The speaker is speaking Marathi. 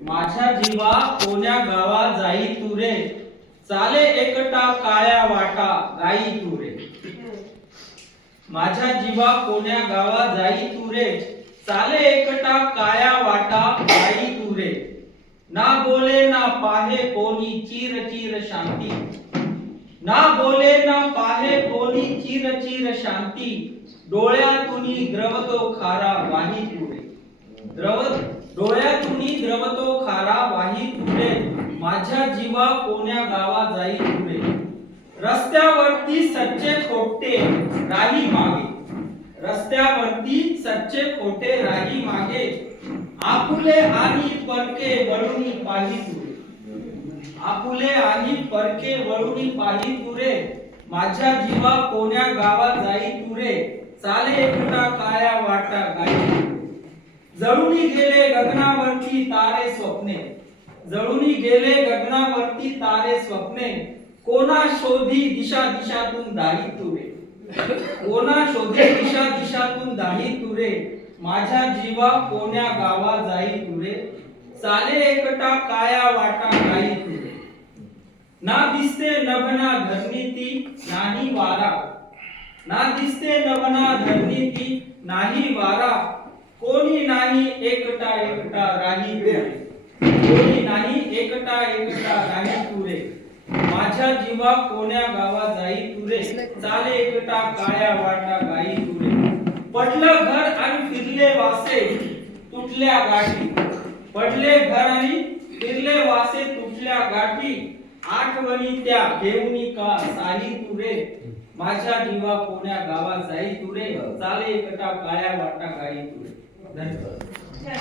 माझ्या जीवा कोण्या गावा जाई तू रे, चाले एकटा काळ्या वाटा गाई तू रे. माझ्या जीवा कोण्या गावा जाई तू रे, चाले एकटा काळ्या वाटा गाई तू रे. ना बोले ना पाहे कोणी चिर चिर शांती, ना बोले ना पाहे कोणी चिर चिर शांती. डोळ्यातूनी द्रवतो खारा वाही तू रे, डोळ्यातूनी द्रवतो खारा वाही तू रे. माझ्या जीवा कोण्या गावा जाई तू रे. रस्त्यावरती सच्चे खोटे राही मागे, रस्त्यावरती सच्चे खोटे राही मागे. आपुले आणि परके वळूनी पाही तू रे, आपुले आणि परके वळूनी पाही तू रे. माझ्या जीवा कोण्या गावा जाई तू रे, चाले एकटा काळ्या वाटा गाई. जळूनी गेले गगनावरती तारे स्वप्ने, जळूनी गेले गगनावरती तारे स्वप्ने. कोणा शोधी दिशा दिशातून दाही तू रे, कोणा शोधी दिशा दिशातून दाही तू रे. माझ्या जीवा कोण्या गावा जाई तू रे, चाले एकटा काळ्या वाटा गाई तू रे. ना दिसते नभना धरणीती नाही वारा, ना दिसते नभना धरणीती नाही वारा. कोणी नाही एकटा एकटा राही तू रे, कोणी नाही एकटा एकटा राही तू रे. माझ्या जीवा कोण्या गावा जाई तू रे, चाले एकटा काळ्या वाटा गाई तू रे. पडलं घर आणि फिरले वासे तुटल्या गाठी, पडले घर आणि फिरले वासे तुटल्या गाठी. आठवणी त्या घेऊनी का साही तू रे. माझ्या जीवा कोण्या गावा जाई तू रे, चाले एकटा काळ्या वाटा गाई तू रे. धन्यवाद.